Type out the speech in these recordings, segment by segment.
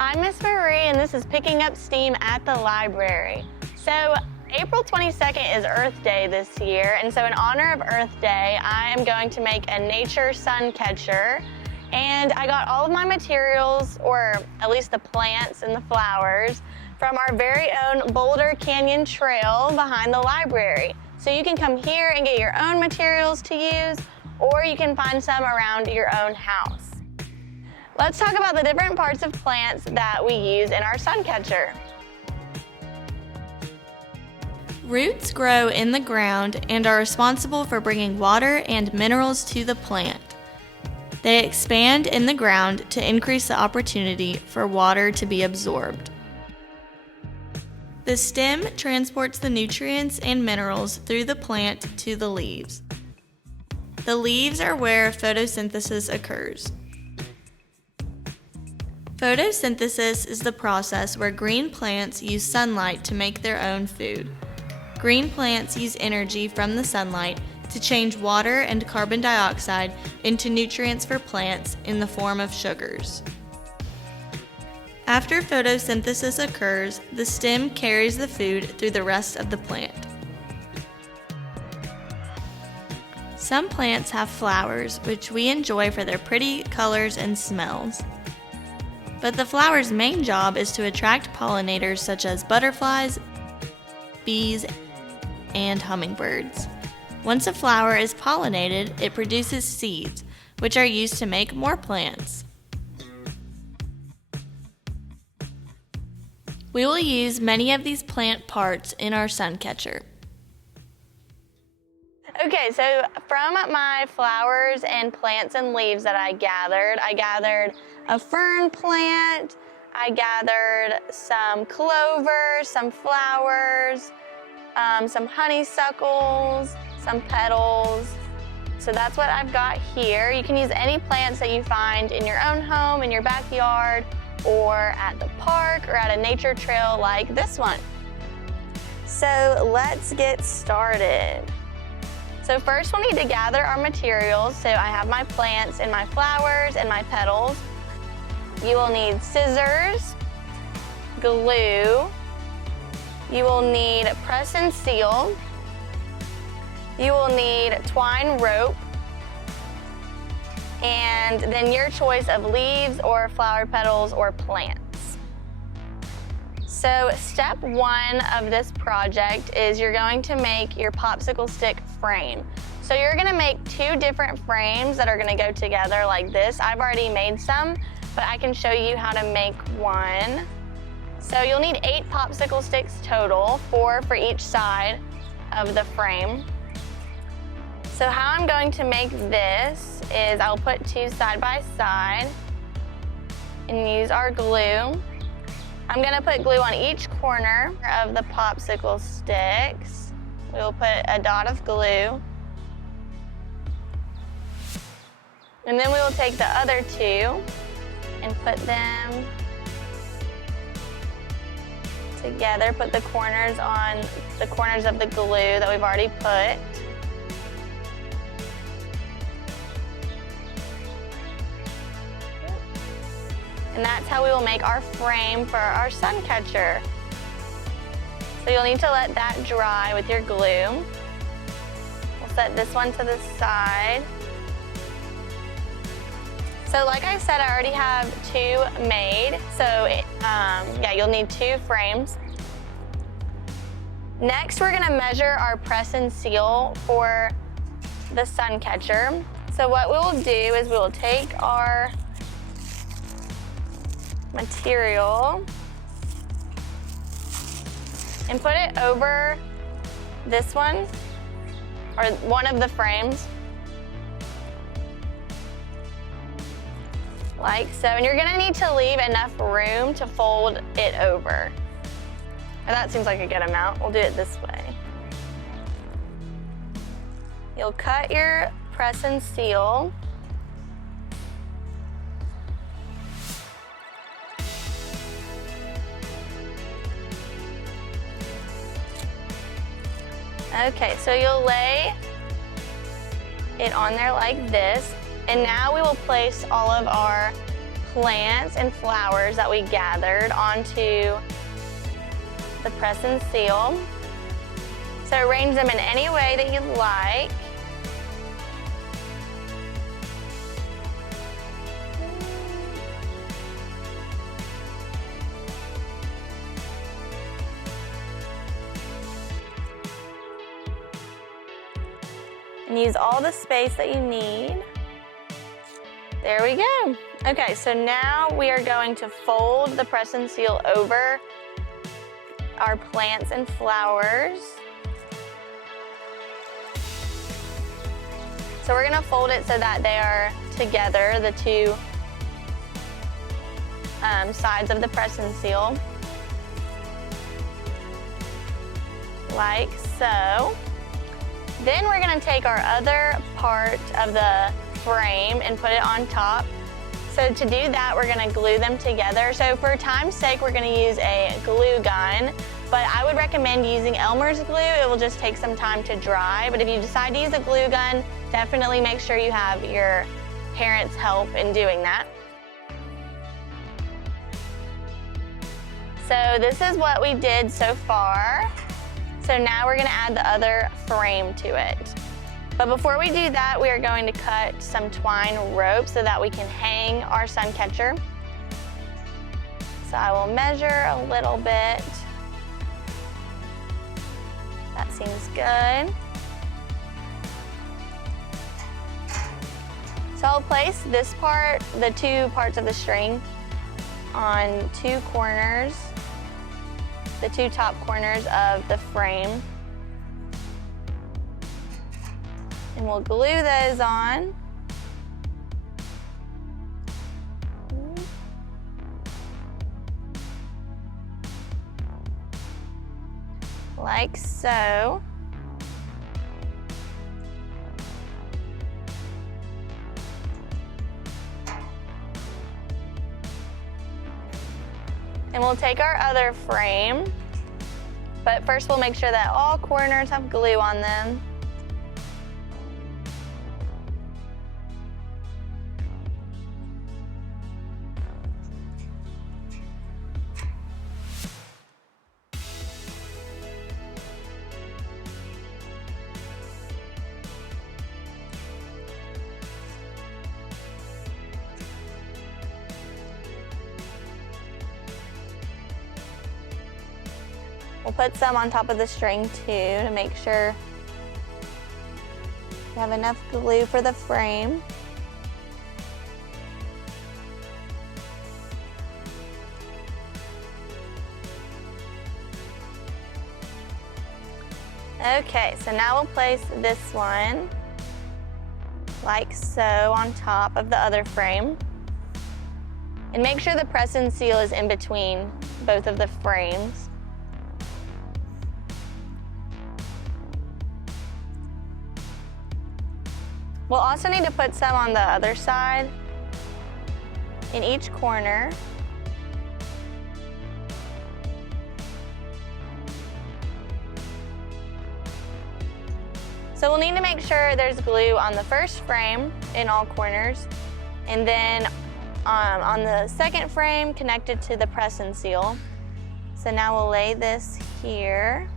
I'm Miss Marie, and this is Picking Up Steam at the library. So, April 22nd is Earth Day this year, and so in honor of Earth Day, I am going to make a nature sun catcher. And I got all of my materials, or at least the plants and the flowers, from our very own Boulder Canyon Trail behind the library. So you can come here and get your own materials to use, or you can find some around your own house. Let's talk about the different parts of plants that we use in our sun catcher. Roots grow in the ground and are responsible for bringing water and minerals to the plant. They expand in the ground to increase the opportunity for water to be absorbed. The stem transports the nutrients and minerals through the plant to the leaves. The leaves are where photosynthesis occurs. Photosynthesis is the process where green plants use sunlight to make their own food. Green plants use energy from the sunlight to change water and carbon dioxide into nutrients for plants in the form of sugars. After photosynthesis occurs, the stem carries the food through the rest of the plant. Some plants have flowers, which we enjoy for their pretty colors and smells. But the flower's main job is to attract pollinators such as butterflies, bees, and hummingbirds. Once a flower is pollinated, it produces seeds, which are used to make more plants. We will use many of these plant parts in our sun catcher. Okay, so from my flowers and plants and leaves that I gathered a fern plant, I gathered some clover, some flowers, some honeysuckles, some petals. So that's what I've got here. You can use any plants that you find in your own home, in your backyard, or at the park, or at a nature trail like this one. So let's get started. So first we'll need to gather our materials. So I have my plants and my flowers and my petals. You will need scissors, glue, you will need press and seal, you will need twine rope, and then your choice of leaves or flower petals or plants. So step one of this project is you're going to make your popsicle stick frame. So you're gonna make two different frames that are gonna go together like this. I've already made some, but I can show you how to make one. So you'll need 8 popsicle sticks total, 4 for each side of the frame. So how I'm going to make this is I'll put 2 side by side and use our glue. I'm gonna put glue on each corner of the popsicle sticks. We'll put a dot of glue. And then we will take the other 2 and put them together, put the corners on the corners of the glue that we've already put. And that's how we will make our frame for our sun catcher. So you'll need to let that dry with your glue. We'll set this one to the side. So like I said, I already have 2 made. So yeah, you'll need 2 frames. Next, we're gonna measure our press and seal for the sun catcher. So what we will do is we will take our material and put it over this one, or one of the frames, like so. And you're gonna need to leave enough room to fold it over. And that seems like a good amount. We'll do it this way. You'll cut your press and seal. Okay, so you'll lay it on there like this, and now we will place all of our plants and flowers that we gathered onto the press and seal. So arrange them in any way that you like. And use all the space that you need. There we go. Okay, so now we are going to fold the press and seal over our plants and flowers. So we're gonna fold it so that they are together, the two sides of the press and seal, like so. Then we're gonna take our other part of the frame and put it on top. So to do that, we're gonna glue them together. So for time's sake, we're gonna use a glue gun, but I would recommend using Elmer's glue. It will just take some time to dry. But if you decide to use a glue gun, definitely make sure you have your parents' help in doing that. So this is what we did so far. So now we're gonna add the other frame to it. But before we do that, we are going to cut some twine rope so that we can hang our sun catcher. So I will measure a little bit. That seems good. So I'll place this part, the two parts of the string, on two corners, the two top corners of the frame. And we'll glue those on. Like so. And we'll take our other frame, but first we'll make sure that all corners have glue on them. We'll put some on top of the string too to make sure you have enough glue for the frame. Okay, so now we'll place this one like so on top of the other frame. And make sure the press and seal is in between both of the frames. We'll also need to put some on the other side in each corner. So we'll need to make sure there's glue on the first frame in all corners, and then on the second frame connected to the press and seal. So now we'll lay this here.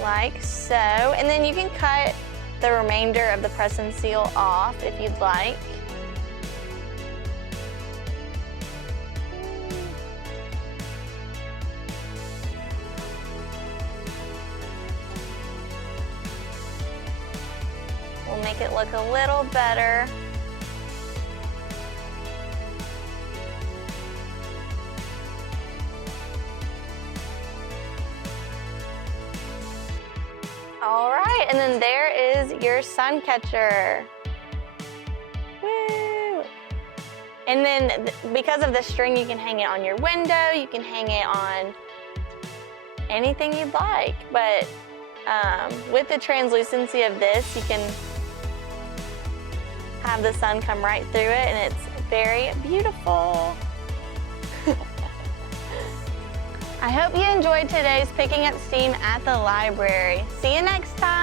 Like so, and then you can cut the remainder of the press and seal off if you'd like. We'll make it look a little better. All right, and then there is your sun catcher. Woo! And then because of the string, you can hang it on your window, you can hang it on anything you'd like. But with the translucency of this, you can have the sun come right through it, and it's very beautiful. I hope you enjoyed today's Picking Up Steam at the library. See you next time.